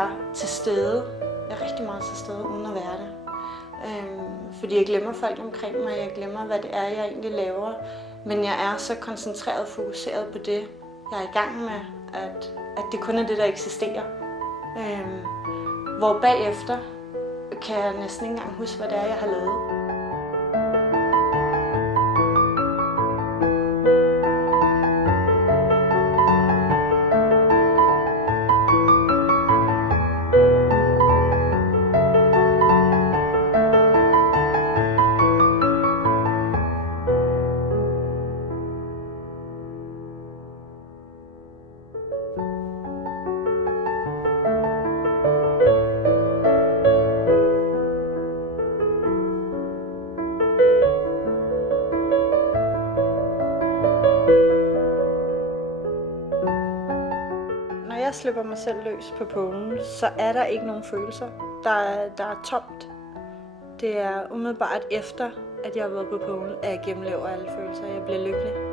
være til stede. Jeg er rigtig meget til stede, uden at være det. Fordi jeg glemmer folk omkring mig, jeg glemmer, hvad det er, jeg egentlig laver. Men jeg er så koncentreret og fokuseret på det, jeg er i gang med, at det kun er det, der eksisterer. Hvor bagefter kan jeg næsten ikke engang huske, hvad det er, jeg har lavet. Når jeg slipper mig selv løs på pålen, så er der ikke nogen følelser. Der er tomt. Det er umiddelbart efter, at jeg har været på pålen, at jeg gennemlever alle følelser. Jeg bliver lykkelig.